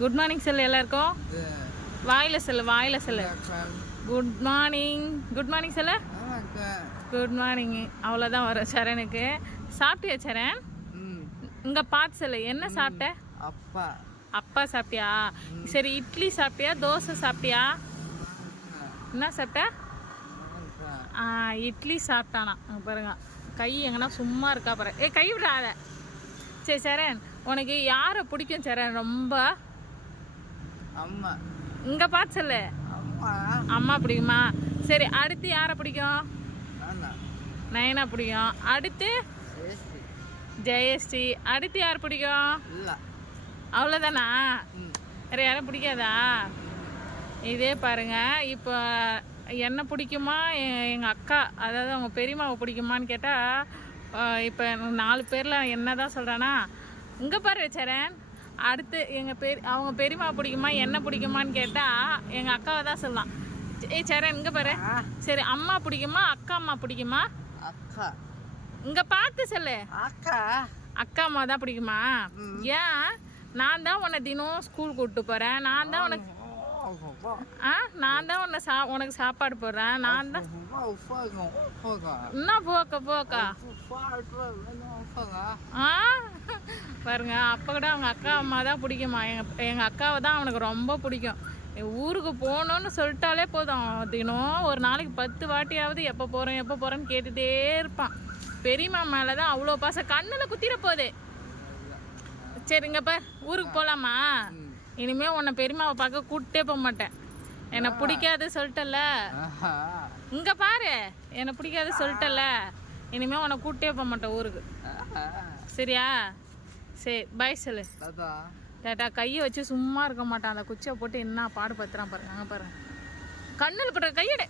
Good morning cell எல்லாருக்கும். வாயில cell. Good morning cell. Good morning. அவ்வளோதான் வரும் சரணுக்கு. சாப்பிட்டியா சரண்? இங்க பார்த்து செல்லு. என்ன சாப்பிட்ட? அப்பா சாப்பிட்டியா? சரி, இட்லி சாப்பிட்டியா தோசை சாப்பிட்டியா? என்ன சாப்பிட்ட? இட்லி சாப்பிட்டானா பாருங்க. கை எங்கன்னா சும்மா இருக்கா பாரு. கை விடாத. சரி சரண், உனக்கு யாரை பிடிக்கும் சரண் ரொம்ப? அம்மா. இங்க பார்த்து சொல்லு. அம்மா பிடிக்குமா? சரி, அடுத்து யாரை பிடிக்கும்? நயனா பிடிக்கும். அடுத்து ஜெயஸ்ரீ. அடுத்து யார் பிடிக்கும்? அவ்வளோதானா? வேற யாரும் பிடிக்காதா? இதே பாருங்க. இப்போ என்ன பிடிக்குமா எங்கள் அக்கா, அதாவது அவங்க பெரியம்மாவை பிடிக்குமான்னு கேட்டால் இப்போ 4 பேரில் என்ன தான் சொல்கிறானா, இங்கே பாரு சரண். அடுத்து அவங்க பெரியம்மா பிடிக்குமா என்ன பிடிக்குமான்னு கேட்டால் எங்கள் அக்காவை தான் சொல்லலாம். சரண் இங்கே பாரு. சரி, அம்மா பிடிக்குமா அம்மா பிடிக்குமா? அக்கா. இங்கே பார்த்து சொல்லு. அக்கா அம்மா தான் பிடிக்குமா? ஏன்? நான் தான் உன்னை தினம் ஸ்கூல் கூப்பிட்டு போகிறேன். நான் தான் உனக்கு உனக்கு சாப்பாடு போடுறேன். நான் தான் என்ன போக்கா பாருங்க. அப்போ கூட அவங்க அக்கா அம்மா தான் பிடிக்குமா. எங்கள் அக்காவை தான் அவனுக்கு ரொம்ப பிடிக்கும். ஊருக்கு போகணுன்னு சொல்லிட்டாலே போதும், தினம் ஒரு நாளைக்கு 10 வாட்டியாவது எப்போ போகிறேன்னு கேட்டுகிட்டே இருப்பான். பெரியம்மா மேலே தான் அவ்வளோ பாசம். கண்ணில் குத்திர போகுது. சரிங்கப்பா, ஊருக்கு போகலாமா? இனிமே உன்னை பெரியம்மாவை பார்க்க கூப்பிட்டே போக மாட்டேன். என்னை பிடிக்காது சொல்லிட்டல. இங்க பாரு, என்னை பிடிக்காது சொல்லிட்டல. இனிமே உன்னை கூப்பிட்டே போக மாட்டேன் ஊருக்கு. சரியா? சரி, பாய் சொல்லு. டாட்டா. கையை வச்சு சும்மா இருக்க மாட்டான். அந்த குச்சியை போட்டு என்ன பாடு பத்துறான் பாருங்க. அங்கே பாருங்க, கண்ணில் படுற கையடே.